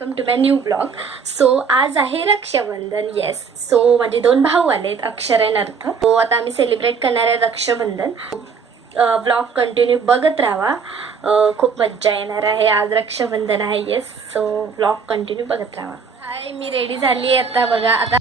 Welcome to my new blog. So आज आहे Rakshabandhan. Yes, so माझे 2 भाऊ आलेत, अक्षर आणि अर्थ. सो आता आम्ही सेलिब्रेट करणार आहे रक्षाबंधन. ब्लॉग कंटिन्यू बघत राहा, खूप मज्जा येणार आहे. आज रक्षाबंधन आहे. येस, सो ब्लॉग कंटिन्यू बघत राहा. हाय, मी रेडी झाली आहे आता. बघा आता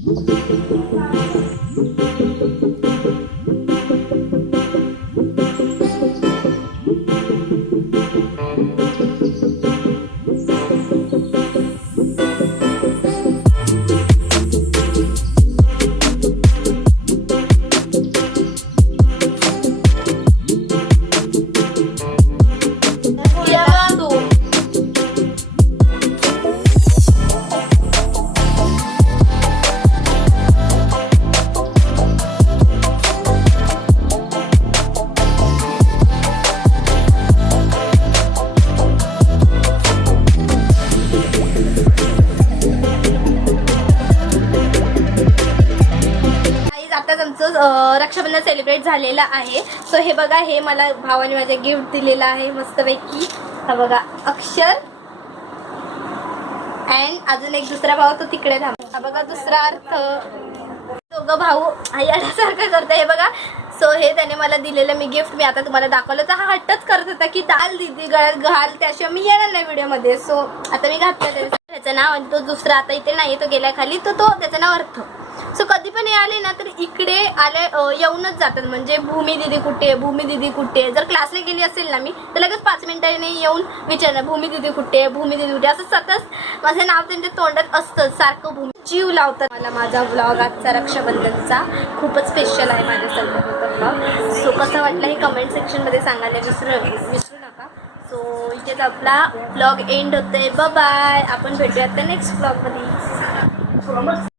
रक्षाबंधन सेलिब्रेट झालेला आहे. सो हे बघा, हे मला भावाने माझे गिफ्ट दिलेलं आहे मस्तपैकी. हा बघा, अक्षर अँड अजून एक दुसरा भाऊ तो तिकडे थांबला. हा बघा दुसरा अर्थ. दोघं भाऊ यासारखं करत. हे बघा, सो हे त्याने मला दिलेलं मी गिफ्ट मी आता तुम्हाला दाखवलं. तर हा हट्टच करत होता की दाल दीदी गळ्यात घाल, त्याशिवाय मी येणार नाही व्हिडिओमध्ये. सो आता मी घातलं त्याचं नाव. आणि तो दुसरा आता इथे नाही, तो गेला खाली, तो त्याचं नाव अर्थ. सो कधी पण हे आले ना तर इकडे आले येऊनच जातात. म्हणजे भूमी दिदी कुठे, भूमी दिदी कुठे. जर क्लासला गेली असेल ना मी तर लगेच 5 मिनिटांनी येऊन विचारणार भूमी दिदी कुठे, भूमी दिदी कुठे. असं सतत माझं नाव त्यांच्या तोंडात असतं सारखं. भूमी जीव लावतात मला. माझा ब्लॉग आजचा रक्षाबंधनचा खूपच स्पेशल आहे माझ्यासाठी ब्लॉग. सो कसं वाटलं हे कमेंट सेक्शनमध्ये सांगायला विसरू नका. सो इथेच आपला ब्लॉग एंड होतोय. बाय. आपण भेटूयात नेक्स्ट ब्लॉगमध्ये.